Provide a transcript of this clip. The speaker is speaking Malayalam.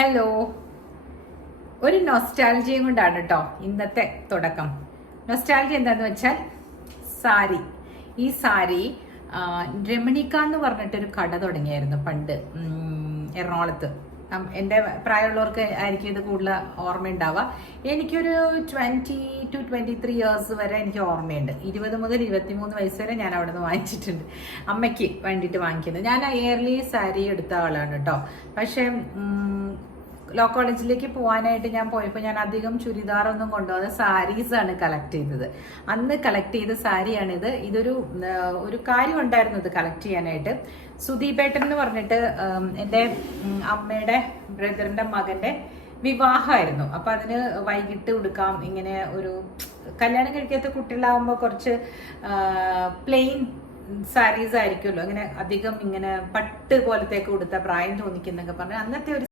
ഹലോ, ഒരു നൊസ്റ്റാൾജിയും കൊണ്ടാണ് കേട്ടോ ഇന്നത്തെ തുടക്കം. നൊസ്റ്റാൾജി എന്താന്ന് വെച്ചാൽ സാരി. ഈ സാരി രമണിക്ക എന്ന് പറഞ്ഞിട്ടൊരു കട തുടങ്ങിയായിരുന്നു പണ്ട് എറണാകുളത്ത്. എൻ്റെ പ്രായമുള്ളവർക്ക് ആയിരിക്കും ഇത് കൂടുതൽ ഓർമ്മയുണ്ടാവുക. എനിക്കൊരു 20 to 23 ഇയേഴ്സ് വരെ എനിക്ക് ഓർമ്മയുണ്ട്. 20 മുതൽ 23 വയസ്സ് വരെ ഞാൻ അവിടെ നിന്ന് വാങ്ങിച്ചിട്ടുണ്ട്, അമ്മയ്ക്ക് വേണ്ടിയിട്ട് വാങ്ങിക്കുന്നത്. ഞാൻ ഇയർലി സാരി എടുത്ത ആളാണ് കേട്ടോ. പക്ഷേ ലോ കോളേജിലേക്ക് പോകാനായിട്ട് ഞാൻ പോയപ്പോൾ ഞാൻ അധികം ചുരിദാറൊന്നും കൊണ്ടുപോകാതെ സാരീസാണ് കളക്ട് ചെയ്തത്. അന്ന് കളക്ട് ചെയ്ത സാരിയാണിത്. ഒരു കാര്യം ഉണ്ടായിരുന്നു ഇത് കളക്ട് ചെയ്യാനായിട്ട്. സുദീപേട്ടൻ എന്ന് പറഞ്ഞിട്ട് എൻ്റെ അമ്മയുടെ ബ്രദറിന്റെ മകന്റെ വിവാഹമായിരുന്നു. അപ്പൊ അതിന് വൈകിട്ട് ഉടുക്കാം, ഇങ്ങനെ ഒരു കല്യാണം കഴിക്കാത്ത കുട്ടികളാവുമ്പോൾ കുറച്ച് പ്ലെയിൻ സാരീസ് ആയിരിക്കുമല്ലോ, ഇങ്ങനെ അധികം ഇങ്ങനെ പട്ട് പോലത്തേക്ക് ഉടുത്ത പ്രായം തോന്നിക്കുന്നൊക്കെ പറഞ്ഞ് അന്നത്തെ ഒരു